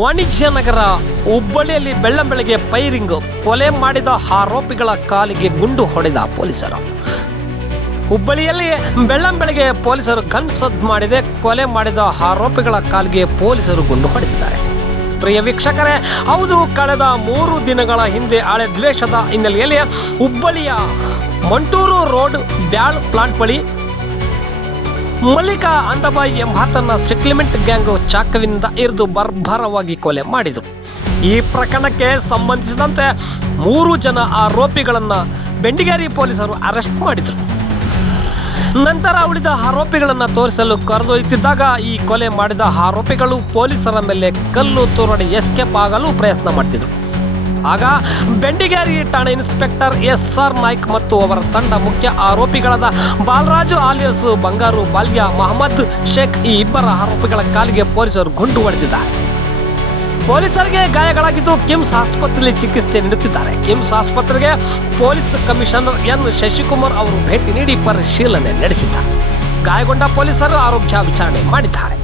ವಾಣಿಜ್ಯ ನಗರ ಹುಬ್ಬಳ್ಳಿಯಲ್ಲಿ ಬೆಳ್ಳಂಬೆಳಗ್ಗೆ ಫೈರಿಂಗ್, ಕೊಲೆ ಮಾಡಿದ ಆರೋಪಿಗಳ ಕಾಲಿಗೆ ಗುಂಡು ಹೊಡೆದ ಪೊಲೀಸರು. ಹುಬ್ಬಳ್ಳಿಯಲ್ಲಿ ಬೆಳ್ಳಂಬೆಳಗ್ಗೆ ಪೊಲೀಸರು ಗನ್ ಸದ್ದು ಮಾಡಿದೆ. ಕೊಲೆ ಮಾಡಿದ ಆರೋಪಿಗಳ ಕಾಲಿಗೆ ಪೊಲೀಸರು ಗುಂಡು ಹೊಡೆದಿದ್ದಾರೆ. ಪ್ರಿಯ ವೀಕ್ಷಕರೇ, ಹೌದು, ಕಳೆದ 3 ದಿನಗಳ ಹಿಂದೆ ಹಳೆ ದ್ವೇಷದ ಹಿನ್ನೆಲೆಯಲ್ಲಿ ಹುಬ್ಬಳ್ಳಿಯ ಮಂಟೂರು ರೋಡ್ ಬ್ಯಾಳ್ ಪ್ಲಾಂಟ್ ಬಳಿ ಮಲ್ಲಿಕಾ ಅಂದಬಾಯಿ ಎಂಬಾತನ ಸೆಟ್ಲ್ಮೆಂಟ್ ಗ್ಯಾಂಗ್ ಚಾಕುವಿನಿಂದ ಇರಿದು ಬರ್ಬರವಾಗಿ ಕೊಲೆ ಮಾಡಿದರು. ಈ ಪ್ರಕರಣಕ್ಕೆ ಸಂಬಂಧಿಸಿದಂತೆ 3 ಜನ ಆರೋಪಿಗಳನ್ನು ಬೆಂಡಿಗೇರಿ ಪೊಲೀಸರು ಅರೆಸ್ಟ್ ಮಾಡಿದರು. ನಂತರ ಉಳಿದ ಆರೋಪಿಗಳನ್ನು ತೋರಿಸಲು ಕರೆದೊಯ್ಯುತ್ತಿದ್ದಾಗ ಈ ಕೊಲೆ ಮಾಡಿದ ಆರೋಪಿಗಳು ಪೊಲೀಸರ ಮೇಲೆ ಕಲ್ಲು ತೂರಾಡಿ ಎಸ್ಕೇಪ್ ಆಗಲು ಪ್ರಯತ್ನ ಮಾಡ್ತಿದ್ರು. ಆಗ ಬೆಂಡಿಗೇರಿ ಠಾಣೆ ಇನ್ಸ್ಪೆಕ್ಟರ್ SR ನಾಯ್ಕ್ ಮತ್ತು ಅವರ ತಂಡ ಮುಖ್ಯ ಆರೋಪಿಗಳಾದ ಬಾಲರಾಜು ಆಲಿಯಾಸ್ ಬಂಗಾರು ಬಾಲ್ಯ, ಮಹಮ್ಮದ್ ಶೇಖ್ ಈ ಇಬ್ಬರ ಆರೋಪಿಗಳ ಕಾಲಿಗೆ ಪೊಲೀಸರು ಗುಂಡು ಹೊಡೆದಿದ್ದಾರೆ. ಪೊಲೀಸರಿಗೆ ಗಾಯಗಳಾಗಿದ್ದು ಕಿಮ್ಸ್ ಆಸ್ಪತ್ರೆಯಲ್ಲಿ ಚಿಕಿತ್ಸೆ ನೀಡುತ್ತಿದ್ದಾರೆ. ಕಿಮ್ಸ್ ಆಸ್ಪತ್ರೆಗೆ ಪೊಲೀಸ್ ಕಮಿಷನರ್ N ಶಶಿಕುಮಾರ್ ಅವರು ಭೇಟಿ ನೀಡಿ ಪರಿಶೀಲನೆ ನಡೆಸಿದ್ದಾರೆ. ಗಾಯಗೊಂಡ ಪೊಲೀಸರು ಆರೋಗ್ಯ ವಿಚಾರಣೆ ಮಾಡಿದ್ದಾರೆ.